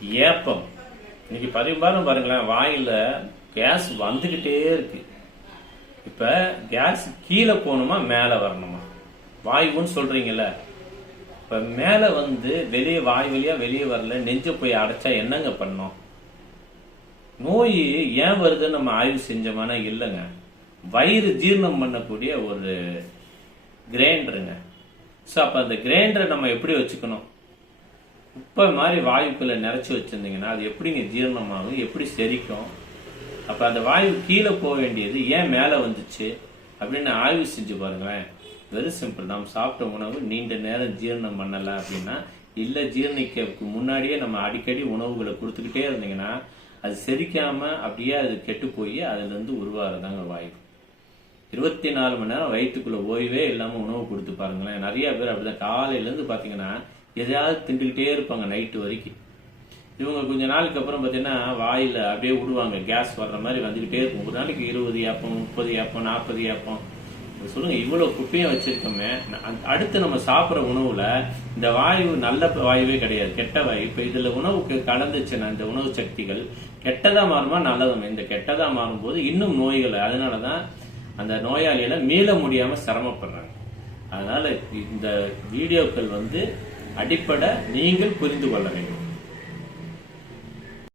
ஏப்பம். இன்னைக்கு பெரும்பாலும் பாருங்களேன். வாயில கேஸ் வந்துகிட்டே இருக்கு. இப்ப கேஸ் கீழே போகணுமா மேல வரணுமா? வாயுன்னு சொல்றீங்கல்ல. இப்ப மேல வந்து வெளியே வாய் வழியா வெளியே வரல நெஞ்ச போய் அடைச்சா என்னங்க பண்ணோம்? நோய் ஏன் வருதுன்னு நம்ம ஆய்வு செஞ்சோம்னா இல்லைங்க. வயிறு ஜீரணம் பண்ணக்கூடிய ஒரு கிரைண்டருங்க. ஸோ அப்போ அந்த கிரைண்டரை நம்ம எப்படி வச்சுக்கணும்? குப்பை மாதிரி வாயுக்குள்ள நிறைச்சி வச்சுருந்தீங்கன்னா அது எப்படிங்க ஜீரணமாகும் எப்படி செரிக்கும்? அப்போ அந்த வாயு கீழே போக வேண்டியது ஏன் மேலே வந்துச்சு? அப்படின்னு ஆய்வு செஞ்சு பாருங்களேன். Very simple. நாம் சாப்பிட்ட உணவு நீண்ட நேரம் ஜீரணம் பண்ணலை அப்படின்னா இல்லை ஜீரணிக்கிறதுக்கு முன்னாடியே நம்ம அடிக்கடி உணவுகளை கொடுத்துக்கிட்டே இருந்தீங்கன்னா அது செரிக்காமல் அப்படியே அது கெட்டு போய் அதுலேருந்து உருவாகிறதாங்க வாய்ப்பு இருபத்தி நாலு மணி நேரம் வயிற்றுக்குள்ளே ஓய்வே இல்லாமல் உணவு கொடுத்து பாருங்களேன். நிறைய பேர் அப்படிதான். காலையிலேருந்து பார்த்தீங்கன்னா எதையாவது திண்டுக்கிட்டே இருப்பாங்க நைட்டு வரைக்கும். இவங்க கொஞ்ச நாளுக்கு அப்புறம் பார்த்தீங்கன்னா வாயில் அப்படியே விடுவாங்க. கேஸ் வர்ற மாதிரி வந்துகிட்டே இருக்கும். ஒரு நாளைக்கு இருபது ஏப்பம் முப்பது ஏப்பம் நாற்பது ஏப்பம். சொல்லுங்கள் சொல்லுங்க குப்பையும் வச்சிருக்கோமே. அடுத்து நம்ம சாப்பிட்ற உணவுல இந்த வாயு நல்ல வாயுவே கிடையாது. கெட்ட வாயு. இப்போ இதில் உணவுக்கு கலந்துச்சுன்னா இந்த உணவு சக்திகள் கெட்டதாக மாறுமா நல்லதும்? இந்த கெட்டதாக மாறும்போது இன்னும் நோய்கள் அதனால தான் அந்த நோயாளியில மீள முடியாமல் சிரமப்படுறாங்க. அதனால இந்த வீடியோக்கள் வந்து அடிப்படை நீங்கள் புரிந்து கொள்ள வேண்டும்.